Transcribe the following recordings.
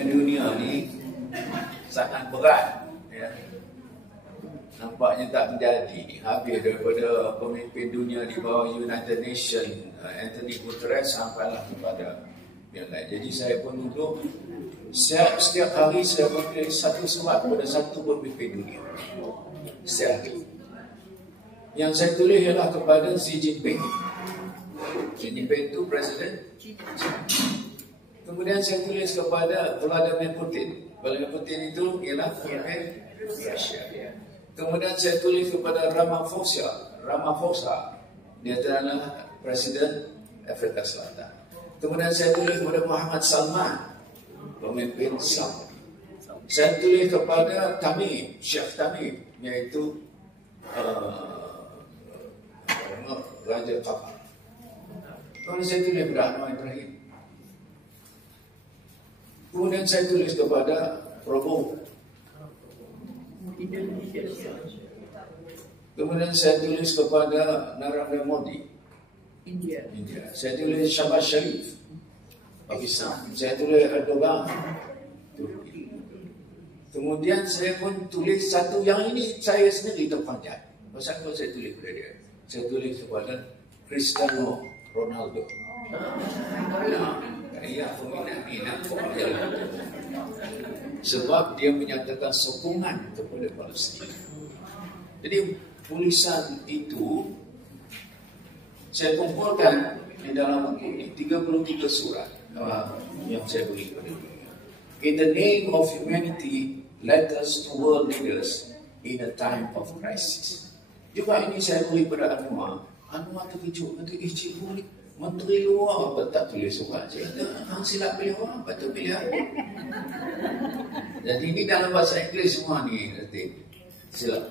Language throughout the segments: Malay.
pemimpin dunia ni sangat berat. Ya. Nampaknya tak menjadi. Habis daripada pemimpin dunia di bawah United Nations, Anthony Guterres, sampailah kepada yang lain. Jadi saya pun duduk, setiap hari saya menulis satu surat kepada satu pemimpin dunia. Setiap hari. Yang saya tulis ialah kepada Xi Jinping. Xi Jinping itu Presiden. Kemudian saya tulis kepada Vladimir Putin. Vladimir Putin itu ialah pemimpin Rusia. Kemudian saya tulis kepada Ramaphosa. Dia adalah Presiden Afrika Selatan. Kemudian saya tulis kepada Muhammad Salman, pemimpin Saudi. Saya tulis kepada Tamim, Syekh Tamim, iaitu Raja Qatar. Kemudian saya tulis kepada Anwar Ibrahim. Kemudian saya tulis kepada Prabowo. Kemudian saya tulis kepada Narendra Modi, India. Saya tulis Shahbaz Sharif, Pakistan. Saya tulis Erdogan, Turki. Kemudian saya pun tulis satu yang ini saya sendiri terpanjat. Pasal apa saya tulis kepada dia? Saya tulis kepada Cristiano Ronaldo. Ya, sebab dia menyatakan sokongan kepada Palestin. Jadi tulisan itu saya kumpulkan di dalam buku ini 33 surat yang saya beri kepada dunia. In the name of humanity, letters to world leaders in a time of crisis. Juga ini saya beri kepada Anwar. Anwar terkejut, kata, cikgu ni menteri luar apa tak tulis surat. Saya kata, hang silap pilih orang, patut pilih aku. Jadi ini dalam bahasa Inggeris semua ni, nanti silap.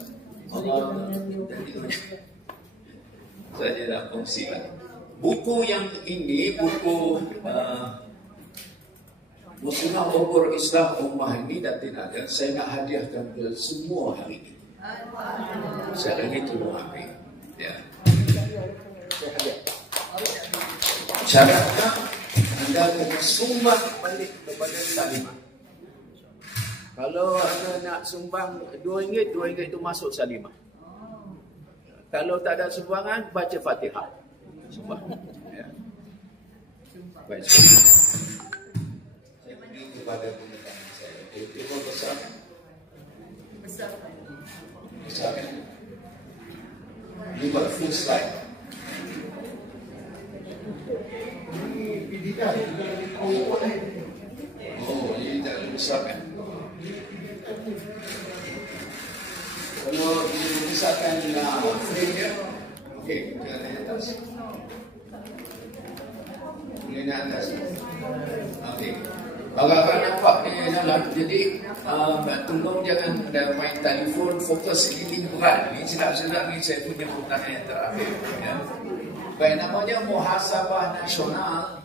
Saya dah kongsikan. Buku yang ini, buku Muslimah Obor Islam Ummah ini dan tidak ada, saya nak hadiahkan ke semua hari ini. Saya lagi tolong ambil. Ya. Saya hadiah. Syaratnya anda kena sumbang balik kepada Salimah. Kalau anda nak sumbang RM2, RM2 itu masuk Salimah. Kalau tak ada sumbangan, baca Fatihah. Sumbang. Ya. Baik. Saya pergi kepada pengetahuan saya. Itu besar. Besar. Besar kan? Ini buat full slide. Oh, ini tak lebih besar kan? Kalau dibesarkan frame dia, okey, jangan naik atas. Boleh naik atas. Okey. Kalau nampak ni dalam, jadi tolong jangan ada main telefon, fokus ini berat. Ini silap-silap ni saya punya pertanyaan yang terakhir. Ya. Baik, namanya Muhasabah Nasional,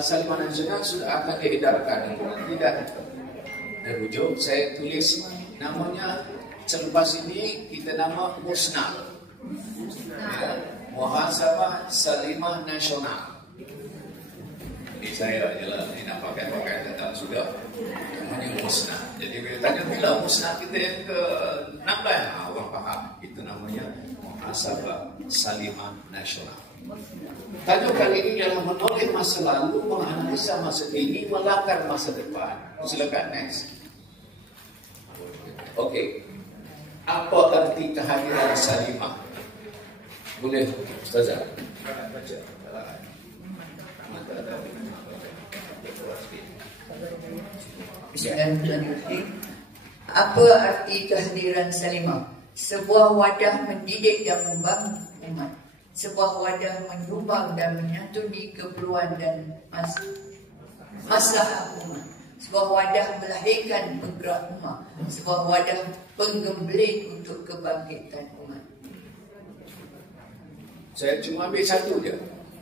Salimah Nasional sudah akan diedarkan. Tidak terujuk, saya tulis namanya selepas ini kita nama Musnah. Ya, Muhasabah Salimah Nasional. Ini saya je lah, ini nak pakai datang sudah. Namanya Musnah. Jadi bila tanya bila Musnah kita yang ke-16, orang faham. Itu namanya Muhasabah Salimah Nasional. Tajuk kali ini adalah menoleh masa lalu, menganalisa masa kini, melakar masa depan. Silakan next. Okey. Apa arti kehadiran Salimah? Boleh Ustazah baca. Bismillahirrahmanirrahim. Apa arti kehadiran Salimah? Sebuah wadah mendidik dan membangun umat. Sebuah wadah menyumbang dan menyantuni keperluan dan masalah umat. Sebuah wadah melahirkan penggerak umat. Sebuah wadah penggembelin untuk kebangkitan umat. Saya cuma ambil satu je.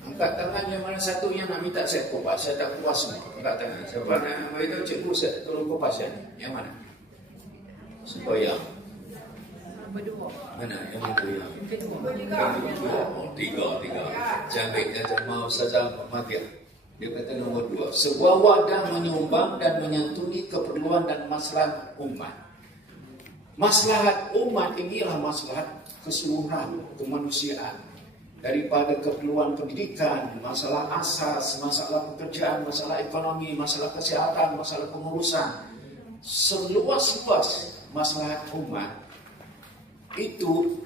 Angkat tangan yang mana satu yang nak minta saya kupas. Saya tak kupas semua. Angkat tangan. Siapa nak beritahu cikgu saya tolong kupas yang ni. Yang mana? Sembahyang. Mana? Yang itu yang kedua. Oh, tiga. Cantik. Yang mau Ustazah Matiah. Dia kata nombor 2, sebuah wadah menyumbang dan menyantuni keperluan dan maslahat umat. Maslahat umat inilah maslahat keseluruhan kemanusiaan. Daripada keperluan pendidikan, masalah asas, masalah pekerjaan, masalah ekonomi, masalah kesihatan, masalah pengurusan. Seluas-luas maslahat umat itu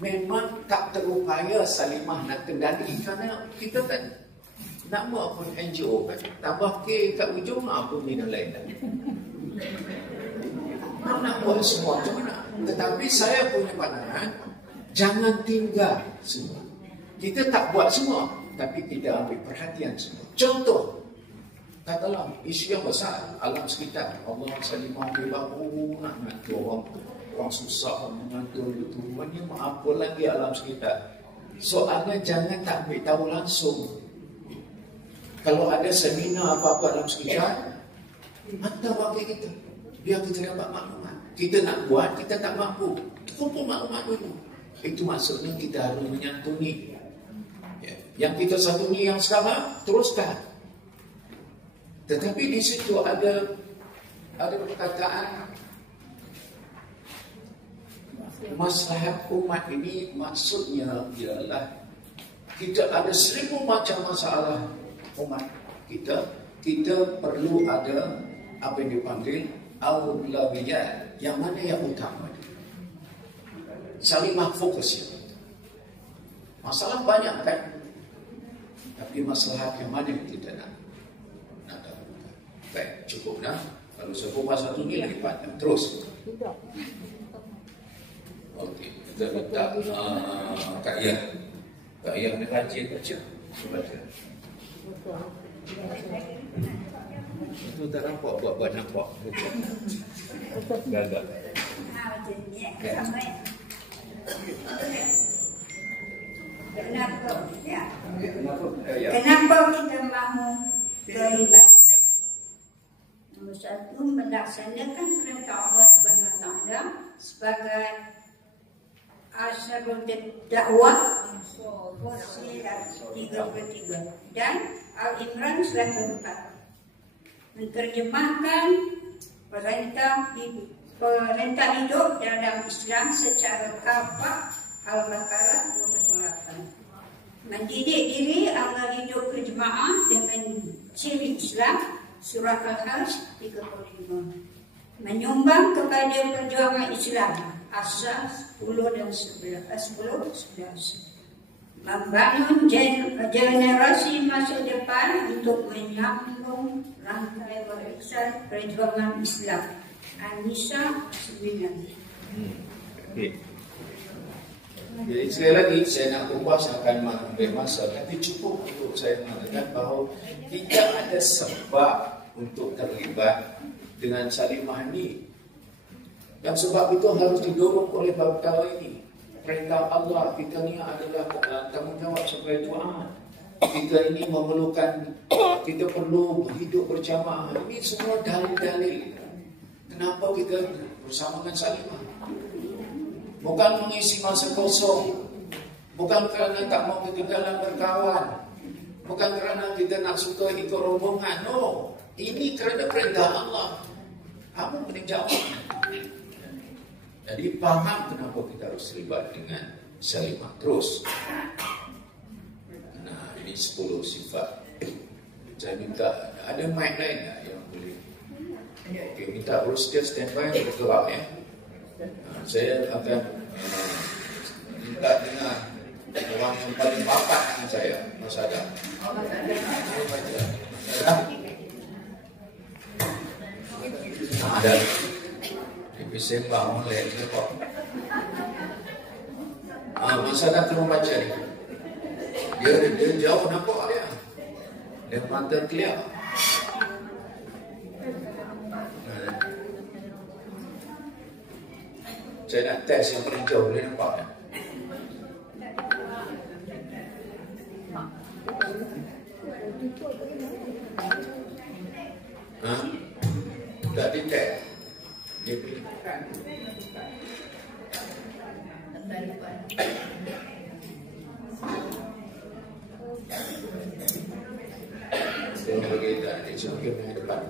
memang tak terupaya Salimah nak kendali. Kerana kita kan nak buat apa NGO kan, tambah K kat ujung apa ni dan lain. Nak buat semua macam mana. Tetapi saya punya pandangan, jangan tinggal semua. Kita tak buat semua, tapi kita ambil perhatian semua. Contoh, katalah isu yang besar alam sekitar. Allah Salimah bebas, nak bantu orang susah, mengatur itu. Mana apa lagi alam sekitar. Soalnya jangan tak ambil tahu langsung. Kalau ada seminar apa-apa alam sekitar, hantar bagi kita. Biar kita dapat maklumat. Kita nak buat, kita tak mampu. Kumpul maklumat dulu. Itu maksudnya kita harus menyantuni. Yang kita santuni yang sekarang, teruskan. Tetapi di situ ada perkataan maslahat umat ini maksudnya ialah kita ada 1000 macam masalah umat kita. Kita perlu ada apa yang dipanggil aulawiyat, yang mana yang utama. Salimah fokus ya. Masalah banyak kan, tapi masalah yang mana yang kita nak dapatkan. Baik, cukup dah. Kalau sebut pasal tu ni lagi panjang. Terus. Okey, kita minta Kak Yah. Kak Yah ni rajin baca. Itu tak nampak, buat nampak. Gagal. Macam ni, sama ya. Kenapa? Ya. Kenapa kita mahu terlibat? Nombor 1, melaksanakan perintah Allah SWT sebagai ashabul dakwah Fussilat 33 dan Al-Imran 104. Menerjemahkan perintah hidup dalam Islam secara kafah Al-Baqarah 28. Mendidik diri agar hidup berjemaah dengan ciri Islam Surah Al-Hajj 35. Menyumbang kepada perjuangan Islam Asas 10 dan 11. Membangun generasi masa depan untuk menyambung rantai warisan perjuangan Islam An-Nisa 9. Okey. Jadi sekali lagi saya nak ubah, saya akan mengambil masa, tapi cukup untuk saya mengatakan bahawa kita ada sebab untuk terlibat dengan Salimah ini. Dan sebab itu harus didorong oleh perkara ini. Perintah Allah, kita ni adalah tanggungjawab sebagai tuan. Kita ini memerlukan, kita perlu hidup berjamaah. Ini semua dalil-dalil. Kenapa kita bersama dengan Salimah? Bukan mengisi masa kosong, bukan kerana tak mau ketinggalan berkawan, bukan kerana kita nak suka ikut rombongan. No, ini kerana perintah Allah. Kamu kena jawab. Jadi faham kenapa kita harus terlibat dengan Salimah. Terus. Nah, ini 10 sifat. Saya minta ada mic lain tak yang boleh? Okay, minta bersedia standby bergerak ya. Saya akan minta dengar orang yang paling bapak dengan saya, Mas Adam. Ada di sembang oleh siapa? Mas Adam tolong baca ni. Dia jauh nampak dia. Dia mata clear. Saya nak test yang paling jauh, boleh nampak tak? Tak detect. Dia pilih. bagi tak ada semakin ke depan.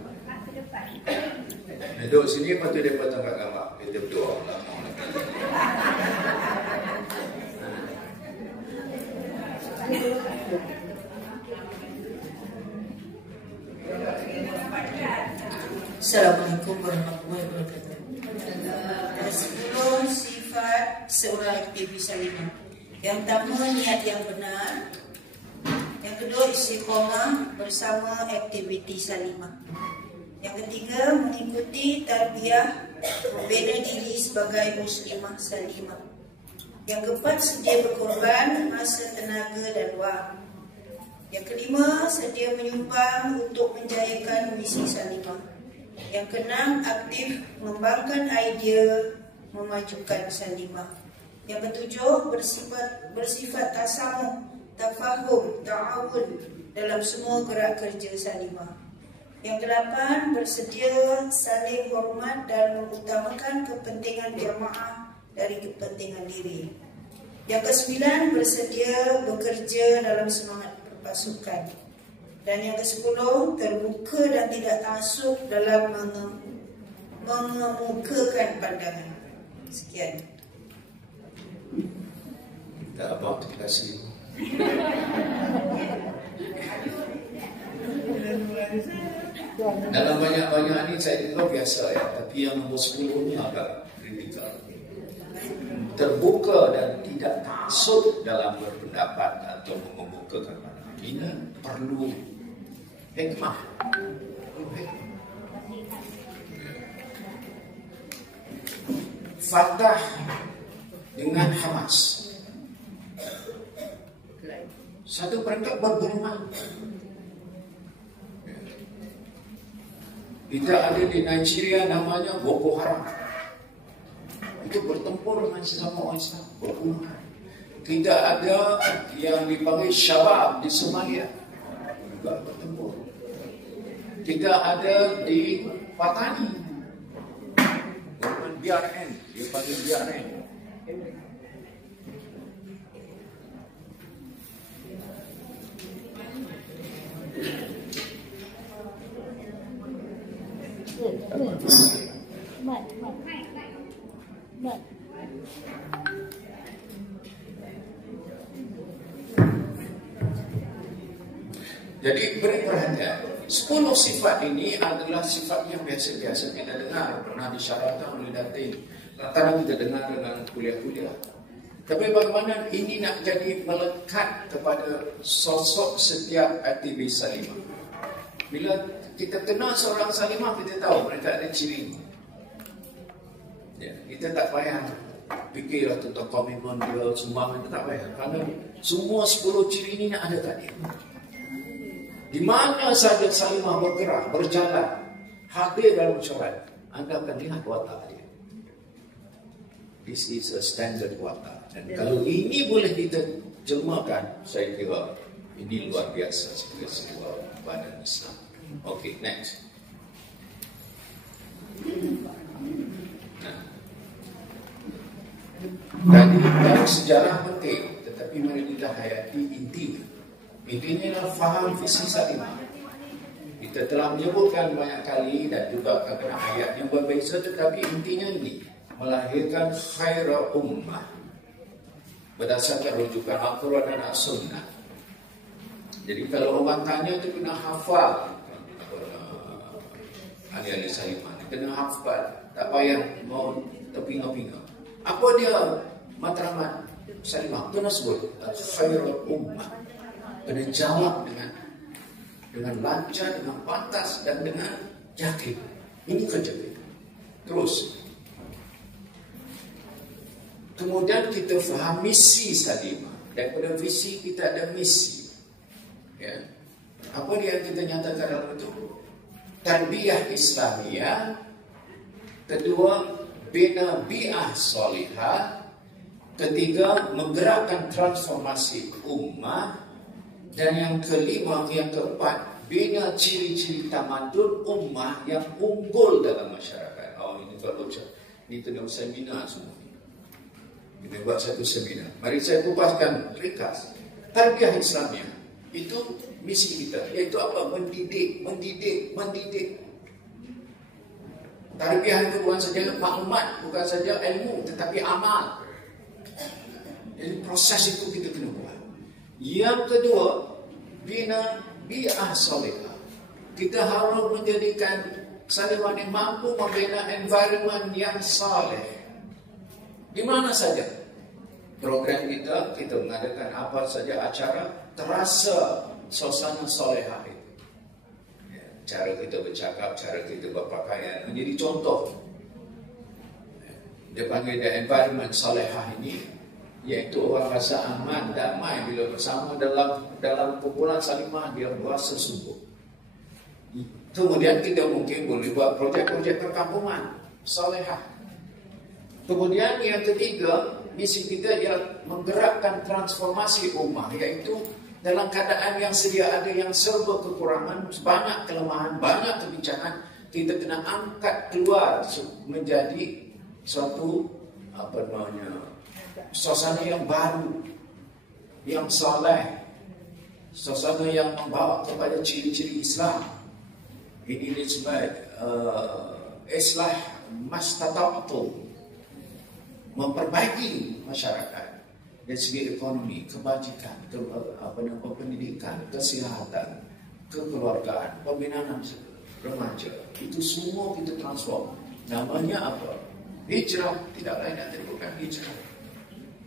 Duduk sini lepas tu dia potong kat gambar. Kita berdoa lah. Assalamualaikum warahmatullahi wabarakatuh. 10 sifat seorang aktivis salimah. Yang pertama, niat yang benar. Yang kedua, istiqamah bersama aktiviti salimah. Yang ketiga, mengikuti tarbiyah membina diri sebagai muslimah salimah. Yang keempat, sedia berkorban masa, tenaga dan wang. Yang kelima, sedia menyumbang untuk menjayakan misi salimah. Yang keenam, aktif mengembangkan idea memajukan salimah. Yang ketujuh, bersifat tasamuh, tafahum, ta'awun dalam semua gerak kerja salimah. Yang kedelapan, bersedia saling hormat dan mengutamakan kepentingan jamaah dari kepentingan diri. Yang kesembilan, bersedia bekerja dalam semangat berpasukan. Dan yang ke-10, terbuka dan tidak taksub dalam mengemukakan pandangan. Sekian. Tak apa, terima kasih. Dalam banyak-banyak ni saya dengar biasa ya, tapi yang nombor 10 ni agak kritikal. Terbuka dan tidak taksub dalam berpendapat atau mengemukakan pandangan. Ini perlu hikmah. Fatah dengan Hamas, satu peringkat bergulungan. Kita ada di Nigeria namanya Boko Haram. Itu bertempur dengan sesama orang Islam, bergulungan. Kita ada yang dipanggil Shabab di Somalia, juga bertempur. Kita ada di Patani, golongan BRN, dia panggil BRN. Jadi beri perhatian, 10 sifat ini adalah sifat yang biasa-biasa kita dengar, pernah disyaratkan oleh Datin. Lantaran kita dengar dalam kuliah-kuliah. Tapi bagaimana ini nak jadi melekat kepada sosok setiap aktivis salimah? Bila kita kenal seorang salimah, kita tahu mereka ada ciri. Ya, kita tak payah fikirlah tentang komitmen dia, sumbang, kita tak payah. Kerana semua 10 ciri ini ada kat dia. Di mana saja salimah bergerak, berjalan, hadir dalam syariat, anda akan lihat watak dia. This is a standard watak. Dan kalau ini boleh kita jemakan, saya kira ini luar biasa sebagai sebuah badan Islam. Okay, next. Tadi dalam sejarah penting, tetapi mari kita hayati intinya. Intinya adalah faham visi salimah. Kita telah menyebutkan banyak kali dan juga kena ayat yang berbeza, tetapi intinya ini melahirkan khaira ummah berdasarkan rujukan Al-Quran dan As-Sunnah. Jadi kalau orang tanya itu kena hafal ahli-ahli salimah, kena hafal, tak payah mau terpinga-pinga. Apa dia matlamat salimah? Kena sebut khaira ummah. Kena jawab dengan lancar, dengan pantas dan dengan yakin. Ini kerja kita. Terus. Kemudian kita faham misi salimah. Daripada visi kita ada misi. Ya. Apa dia yang kita nyatakan dalam itu? Tarbiyah Islamiyah. Kedua, bina bi'ah solihah. Ketiga, menggerakkan transformasi ummah. Dan yang kelima, yang keempat, bina ciri-ciri tamadun ummah yang unggul dalam masyarakat. Oh, ini tak lucu. Ini kena seminar semua. Kita buat satu seminar. Mari saya kupaskan ringkas. Tarbiyah Islamiyah itu misi kita, iaitu apa? Mendidik. Tarbiyah itu bukan saja maklumat, bukan saja ilmu, tetapi amal. Jadi proses itu kita kena buat. Yang kedua, bina bi'ah salihah. Kita harus menjadikan Salimah yang mampu membina environment yang saleh. Di mana saja. Program kita mengadakan apa saja acara, terasa suasana salihah itu. Cara kita bercakap, cara kita berpakaian menjadi contoh. Dia panggil the environment salihah ini, iaitu orang rasa aman, damai bila bersama dalam kumpulan Salimah, dia berasa sungguh. Kemudian kita mungkin boleh buat projek-projek perkampungan salihah. Kemudian yang ketiga, misi kita ialah menggerakkan transformasi ummah, iaitu dalam keadaan yang sedia ada yang serba kekurangan, banyak kelemahan, banyak kebincangan, kita kena angkat keluar menjadi suatu suasana yang baru, yang saleh, suasana yang membawa kepada ciri-ciri Islam. Ini disebut islah mastata'tu, memperbaiki masyarakat dari segi ekonomi, kebajikan, pendidikan, kesihatan, kekeluargaan, pembinaan remaja. Itu semua kita transform. Namanya apa? Hijrah, tidak lain dan bukan hijrah.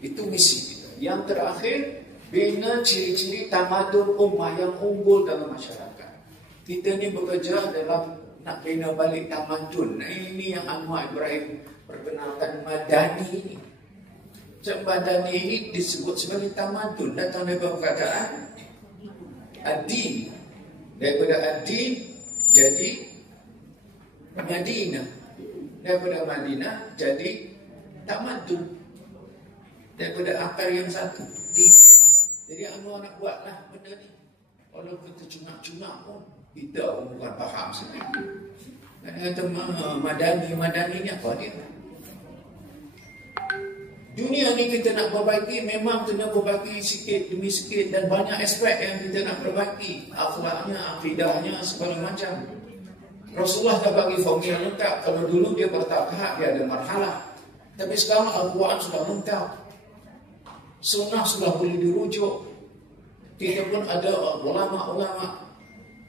Itu misi kita. Yang terakhir, bina ciri-ciri tamadun ummah yang unggul dalam masyarakat. Kita ni bekerja dalam nak bina balik tamadun. Nah, ini yang Anwar Ibrahim perkenalkan Madani ini. Madani ini disebut sebagai tamadun, datang daripada perkataan ad-din. Daripada ad-din jadi Madinah. Daripada Madinah jadi tamadun. Daripada akar yang satu, di. Jadi Anwar nak buatlah benda ni. Kalau kita cungak-cungak pun kita bukan faham sebenarnya. Dan kata Madani ni apa dia? Dunia ni kita nak perbaiki, memang kena perbaiki sikit demi sikit, dan banyak aspek yang kita nak perbaiki. Akhlaknya, akidahnya, segala macam. Rasulullah dah bagi formula lengkap. Kalau dulu dia bertahap, dia ada marhalah. Tapi sekarang Al-Quran sudah lengkap. Sunnah sudah boleh dirujuk. Kita pun ada ulama-ulama.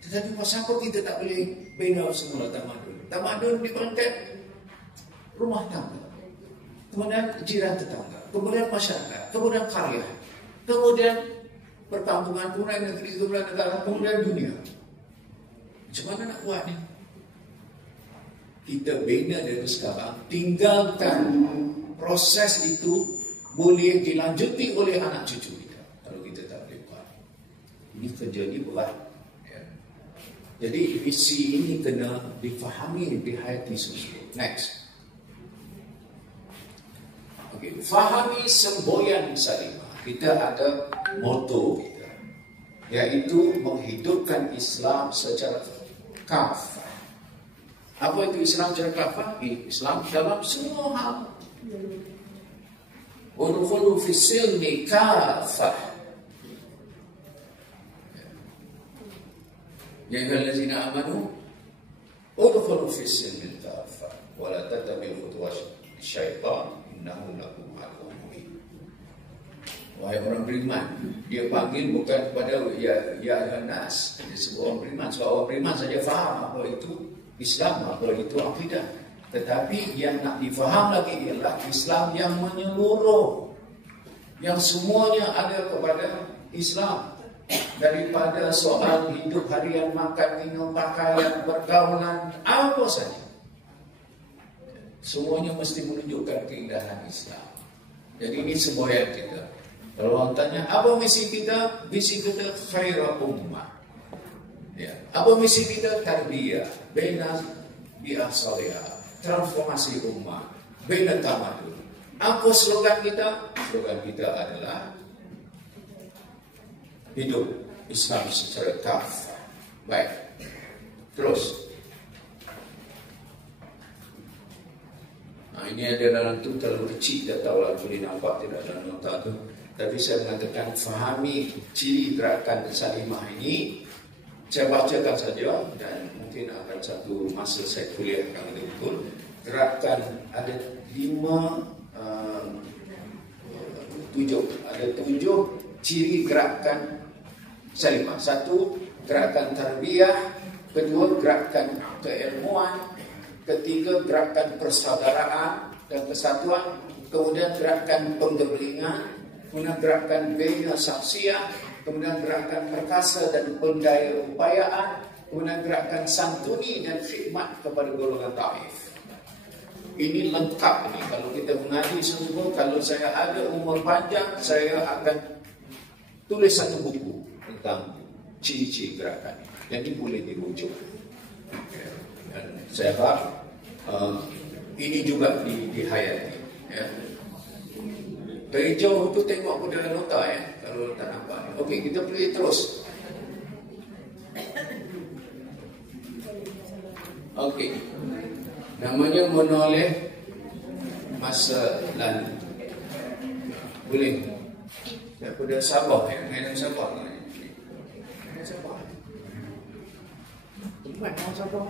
Tetapi pasal apa kita tak boleh bina semula tamadun? Tamadun diperangkat rumah tangga, kemudian jiran tetangga, kemudian masyarakat, kemudian karya, kemudian perkampungan, kemudian negeri, kemudian negara, kemudian dunia. Macam mana nak buat ni? Kita bina dari sekarang, tinggalkan proses itu boleh dilanjuti oleh anak cucu kita. Kalau kita tak boleh buat, ini kerja ni berat. Jadi visi ini kena difahami, dihayati sungguh. Next. Okay. Fahami semboyan Salimah. Kita ada motto kita, iaitu menghidupkan Islam secara kafah. Apa itu Islam secara kafah? Islam dalam semua hal. Udkhulu fis silmi kafah. Ya ayyuhallazina amanu udkhulu fis silmi kafah wa la tattabi'u khutuwati syaitan innahu lakum aduwwun mubin. Wahai orang beriman, dia panggil bukan kepada ya nas, dia sebut orang beriman. Sebab orang beriman saja faham apa itu Islam, apa itu akidah. Tetapi yang nak difaham lagi ialah Islam yang menyeluruh, yang semuanya ada kepada Islam. Daripada soal hidup harian, makan, minum, pakaian, pergaulan, apa saja, semuanya mesti menunjukkan keindahan Islam. Jadi ini semboyan kita. Kalau orang tanya, apa misi kita? Misi kita khairah ummah. Ya. Apa misi kita? Tarbiyah, bina bi'ah salihah, transformasi ummah, bina tamadun. Apa slogan kita? Slogan kita adalah hidup Islam secara kafah. Baik. Terus. Nah, ini ada dalam tu terlalu kecil, dah tahu lah, boleh nampak tidak dalam nota tu. Tapi saya mengatakan fahami ciri gerakan salimah ini. Saya bacakan saja dan mungkin akan satu masa saya kuliahkan betul-betul. Gerakan ada 7 ciri gerakan salimah. 1, gerakan tarbiyah. 2, gerakan keilmuan. 3, gerakan persaudaraan dan kesatuan. Kemudian gerakan penggebelingan. Kemudian gerakan bina saksiah. Kemudian gerakan perkasa dan pendaya upayaan. Kemudian gerakan santuni dan khidmat kepada golongan taif. Ini lengkap ni. Kalau kita mengaji semua, kalau saya ada umur panjang, saya akan tulis satu buku tentang ciri-ciri gerakan ini. Jadi boleh dirujuk. Dan saya harap ini juga dihayati. Ya. Dari jauh tu tengok pun dalam nota ya. Kalau tak nampak. Okey, kita pergi terus. Okey. Namanya menoleh masa lalu. Boleh. Daripada Sabah ya. Mainan Sabah. Mainan Sabah. Mainan Sabah.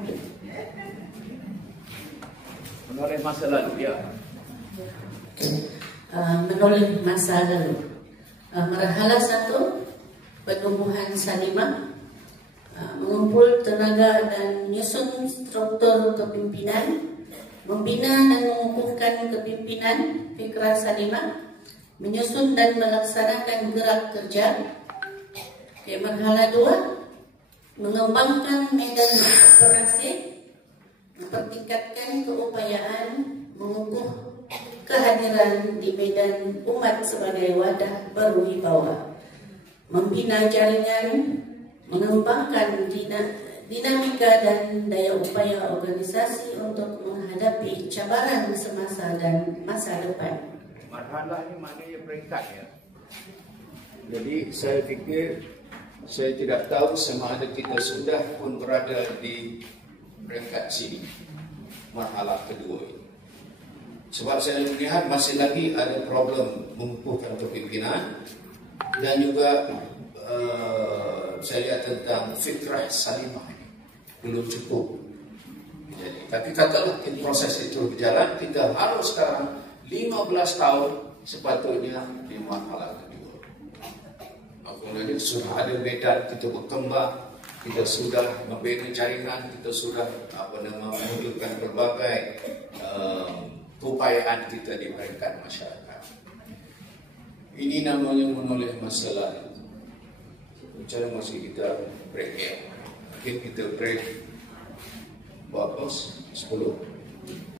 Menoleh masa lalu ya. Menoleh masa lalu. Marhala 1, penumbuhan salimah, mengumpul tenaga dan menyusun struktur kepimpinan, membina dan mengukuhkan kepimpinan fikrah salimah, menyusun dan melaksanakan gerak kerja. Marhala 2, mengembangkan medan operasi, mempertingkatkan keupayaan, mengukuh kehadiran di medan umat sebagai wadah berwibawa, membina jaringan, mengembangkan dinamika dan daya upaya organisasi untuk menghadapi cabaran semasa dan masa depan. Marhalah ini maknanya peringkat ya. Jadi saya fikir, saya tidak tahu sama ada kita sudah pun berada di peringkat sini, marhalah kedua ini. Sebab saya melihat masih lagi ada problem mengukuhkan kepimpinan dan juga saya lihat tentang fikrah salimah ini belum cukup. Jadi, tapi katalah proses itu berjalan, kita harus sekarang 15 tahun sepatutnya di marhalah kedua. Apalagi sudah ada medan, kita berkembang, kita sudah membina jaringan, kita sudah mewujudkan berbagai keupayaan kita di peringkat masyarakat. Ini namanya menoleh masa lalu. Macam masih kita break ya. Mungkin kita break berapa? 10.